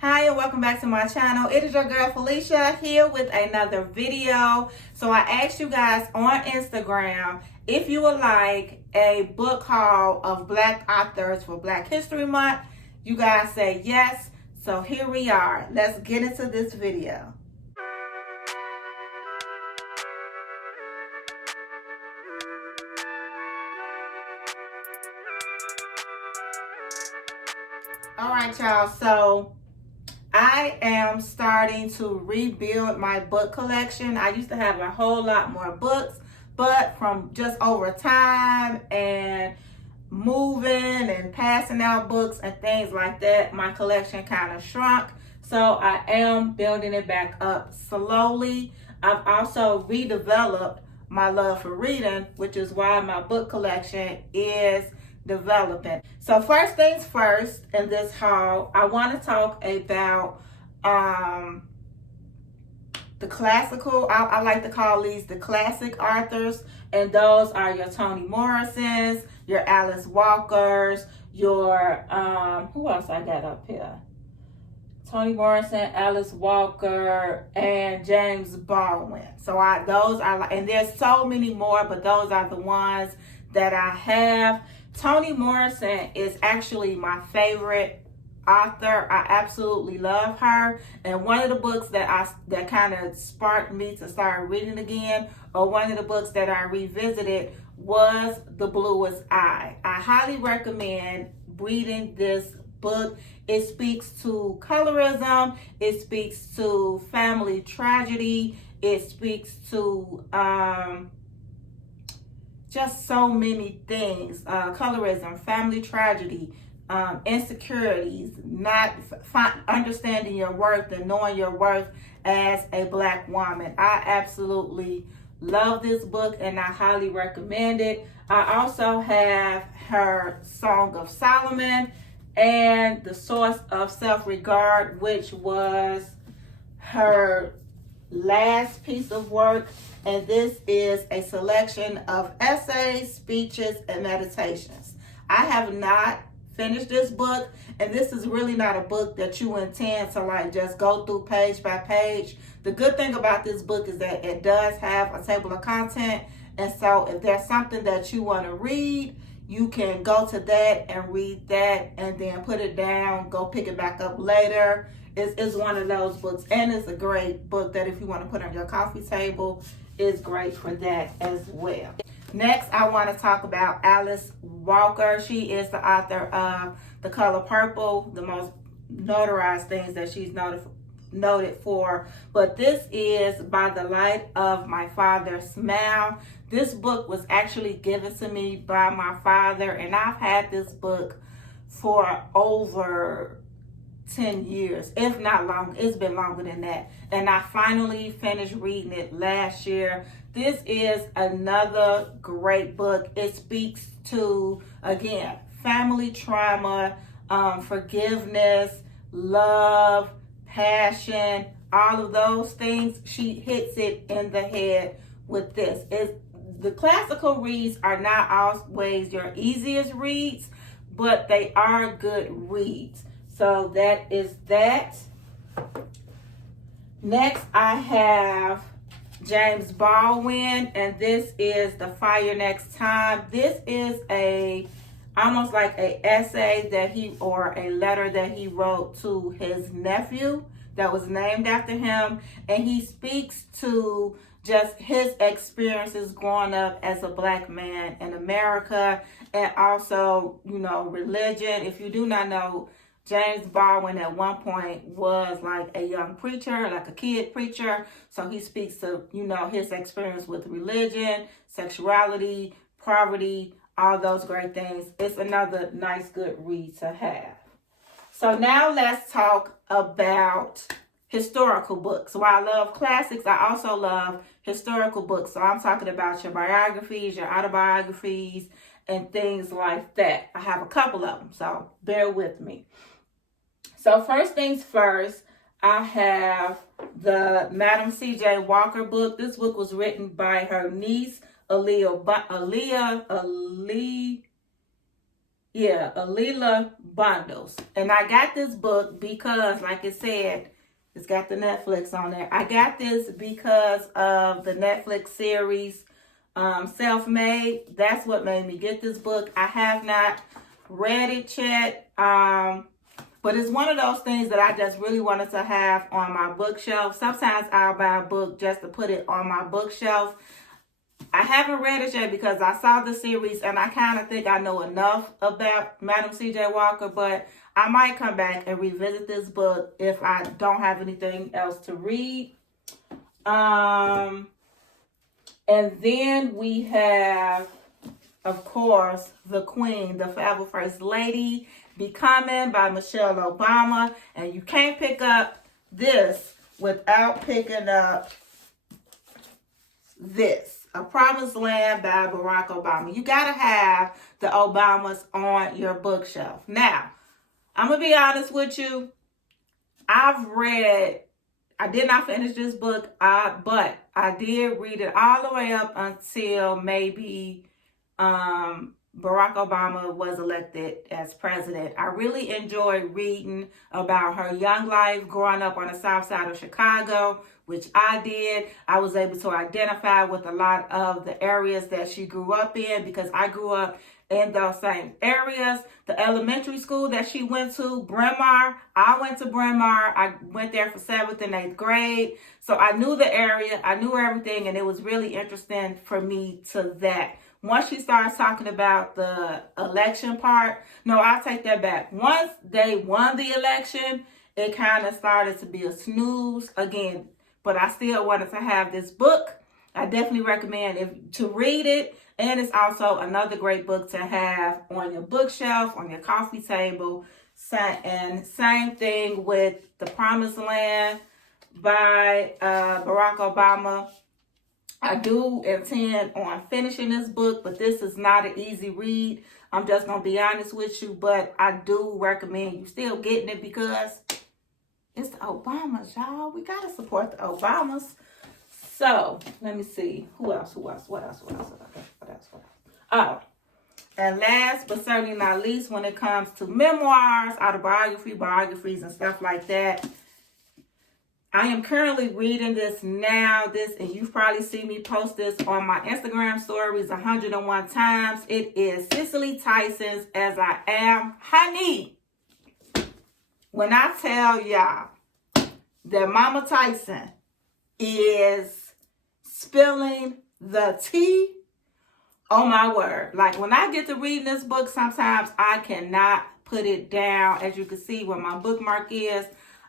Hi and welcome back to my channel. It is your girl Felicia here with another video. So I asked you guys on Instagram if you would like a book haul of Black authors for Black History Month. You guys say yes. So here we are. Let's get into this video. All right, y'all. So I am starting to rebuild my book collection. I used to have a whole lot more books, but from just over time and moving and passing out books and things like that, my collection kind of shrunk. So I am building it back up slowly. I've also redeveloped my love for reading, which is why my book collection is developing. So first things first, in this haul, I want to talk about the classical, I like to call these the classic authors, and those are your Toni Morrisons, your Alice Walkers, your who else I got up here? Toni Morrison, Alice Walker, and James Baldwin. So those are like, and there's so many more, but those are the ones that I have. Toni Morrison is actually my favorite author. I absolutely love her. And one of the books that kind of sparked me to start reading again, or one of the books that I revisited, was The Bluest Eye. I highly recommend reading this book. It speaks to colorism. It speaks to family tragedy. It speaks to just so many things, colorism, family tragedy, insecurities, not understanding your worth and knowing your worth as a Black woman. I absolutely love this book and I highly recommend it. I also have her Song of Solomon and The Source of Self-Regard, which was her last piece of work. And this is a selection of essays, speeches, and meditations. I have not finished this book, and this is really not a book that you intend to like just go through page by page. The good thing about this book is that it does have a table of content, and so if there's something that you want to read, you can go to that and read that and then put it down, go pick it back up later. It's one of those books, and it's a great book that if you want to put on your coffee table, is great for that as well. Next, I want to talk about Alice Walker. She is the author of The Color Purple, the most notarized things that she's noted for. But this is By the Light of My Father's Smile. This book was actually given to me by my father, and I've had this book for over 10 years, if not longer. It's been longer than that. And I finally finished reading it last year. This is another great book. It speaks to, again, family trauma, forgiveness, love, passion, all of those things. She hits it in the head with this. The classical reads are not always your easiest reads, but they are good reads. So that is that. Next, I have James Baldwin, and this is The Fire Next Time. This is almost like a essay or a letter that he wrote to his nephew that was named after him, and he speaks to just his experiences growing up as a Black man in America, and also, religion. If you do not know, James Baldwin at one point was like a young preacher, like a kid preacher. So he speaks to, his experience with religion, sexuality, poverty, all those great things. It's another nice, good read to have. So now let's talk about historical books. So I love classics, I also love historical books. So I'm talking about your biographies, your autobiographies, and things like that. I have a couple of them, so bear with me. So first things first, I have the Madam C.J. Walker book. This book was written by her niece, Alila bundles. And I got this book because, like it said, it's got the Netflix on there. I got this because of the Netflix series Self-Made. That's what made me get this book. I have not read it yet. But it's one of those things that I just really wanted to have on my bookshelf. Sometimes I'll buy a book just to put it on my bookshelf. I haven't read it yet because I saw the series and I kind of think I know enough about Madam C.J. Walker, but I might come back and revisit this book if I don't have anything else to read. And then we have, of course, The Queen, the Forever First Lady, Becoming by Michelle Obama. And you can't pick up this without picking up this, A Promised Land by Barack Obama. You got to have the Obamas on your bookshelf. Now, I'm going to be honest with you. I did not finish this book, but I did read it all the way up until maybe Barack Obama was elected as president. I really enjoyed reading about her young life growing up on the south side of Chicago, which I did. I was able to identify with a lot of the areas that she grew up in because I grew up in those same areas. The elementary school that she went to, Bryn Mawr, I went to Bryn Mawr. I went there for 7th and 8th grade. So I knew the area, I knew everything, and it was really interesting for me to that. Once she starts talking about the election part, no, I'll take that back. Once they won the election, it kind of started to be a snooze again. But I still wanted to have this book. I definitely recommend to read it. And it's also another great book to have on your bookshelf, on your coffee table. And same thing with The Promised Land by Barack Obama. I do intend on finishing this book, but this is not an easy read. I'm just going to be honest with you, but I do recommend you still getting it because it's the Obamas, y'all. We got to support the Obamas. So, let me see. What else? Oh, and last but certainly not least, when it comes to memoirs, autobiography, biographies, and stuff like that, I am currently reading this now. And you've probably seen me post this on my Instagram stories 101 times. It is Cicely Tyson's As I Am. Honey, when I tell y'all that Mama Tyson is spilling the tea, oh my word. Like when I get to reading this book, sometimes I cannot put it down. As you can see where my bookmark is,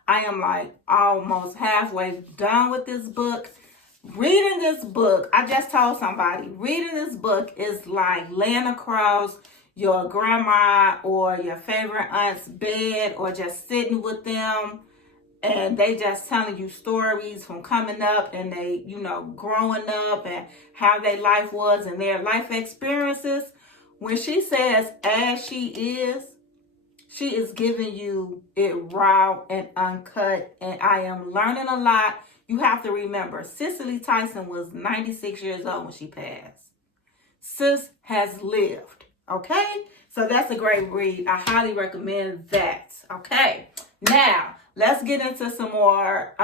I am like almost halfway done with this book. Reading this book, I just told somebody, reading this book is like laying across your grandma or your favorite aunt's bed or just sitting with them and they just telling you stories from coming up and they, growing up and how their life was and their life experiences. When she says, as she is giving you it raw and uncut. And I am learning a lot. You have to remember, Cicely Tyson was 96 years old when she passed. Sis has lived. Okay? So that's a great read. I highly recommend that. Okay. Now, let's get into some more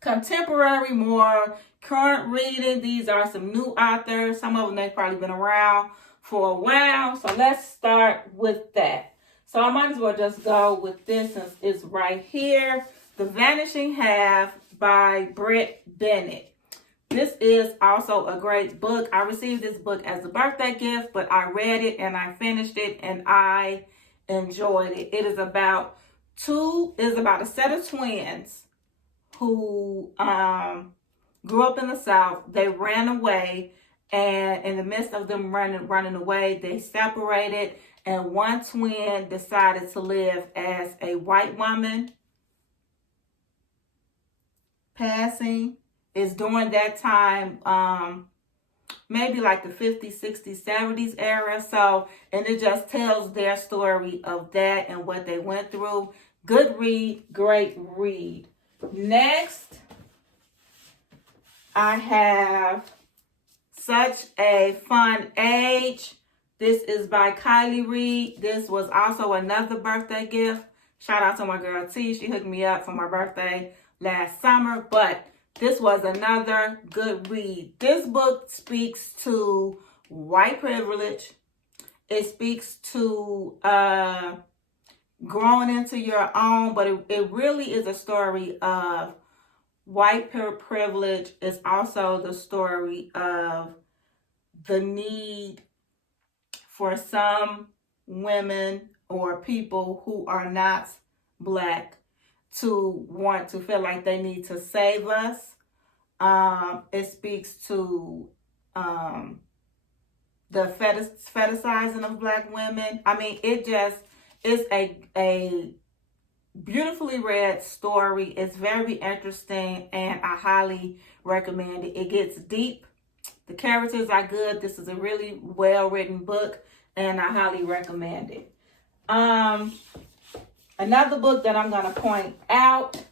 contemporary, more current reading. These are some new authors. Some of them they've probably been around for a while. So let's start with that. So I might as well just go with this since it's right here. The Vanishing Half by Brit, Bennet. This is also a great book. I received this book as a birthday gift, but I read it and I finished it and I enjoyed it. It is about a set of twins who grew up in the South. They ran away, and in the midst of them running away, they separated, and one twin decided to live as a white woman. Passing is during that time, maybe like the 50s, 60s, 70s era. So, and it just tells their story of that and what they went through. Good read, great read. Next, I have Such a Fun Age This is by Kiley Reid. This was also another birthday gift. Shout out to my girl T. She hooked me up for my birthday last summer. But this was another good read. This book speaks to white privilege. It speaks to growing into your own, but it really is a story of white privilege. It's also the story of the need for some women or people who are not Black to want to feel like they need to save us. It speaks to the fetishizing of Black women. I mean, it just is a beautifully read story. It's very interesting, and I highly recommend it. It gets deep. The characters are good. This is a really well-written book, and I highly recommend it. Another book that I'm going to point out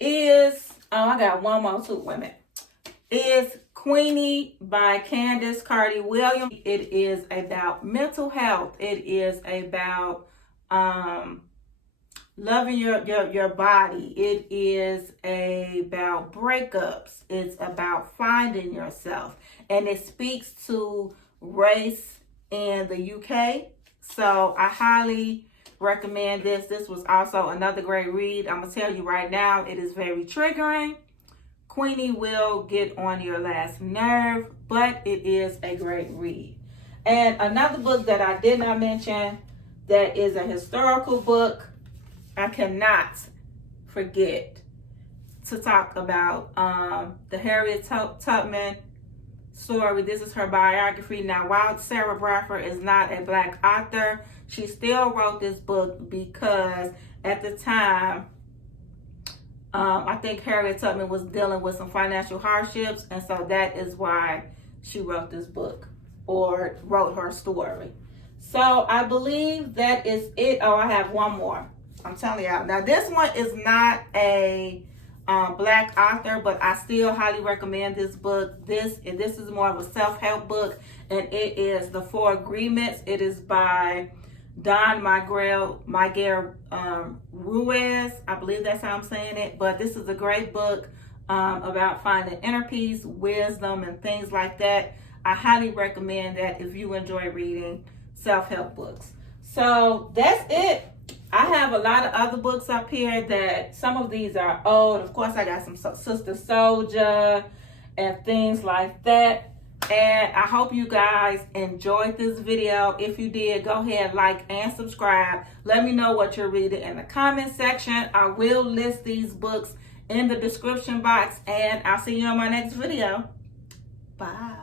is, I got one more too, women, is Queenie by Candace Carty Williams. It is about mental health. It is about loving your body. It is about breakups. It's about finding yourself. And it speaks to race in the UK. So I highly recommend this. This was also another great read. I'm going to tell you right now, it is very triggering. Queenie will get on your last nerve, but it is a great read. And another book that I did not mention that is a historical book, I cannot forget to talk about the Harriet Tubman story. This is her biography. Now, while Sarah Bradford is not a Black author, she still wrote this book because at the time, I think Harriet Tubman was dealing with some financial hardships, and so that is why she wrote this book or wrote her story. So I believe that is it. Oh, I have one more. I'm telling y'all. Now, this one is not a Black author, but I still highly recommend this book. This is more of a self-help book, and it is The Four Agreements. It is by Miguel Ruiz. I believe that's how I'm saying it. But this is a great book about finding inner peace, wisdom, and things like that. I highly recommend that if you enjoy reading self-help books. So that's it. I have a lot of other books up here that some of these are old. Of course, I got some Sister Soldier and things like that. And I hope you guys enjoyed this video. If you did, go ahead, like and subscribe. Let me know what you're reading in the comment section. I will list these books in the description box, and I'll see you on my next video. Bye.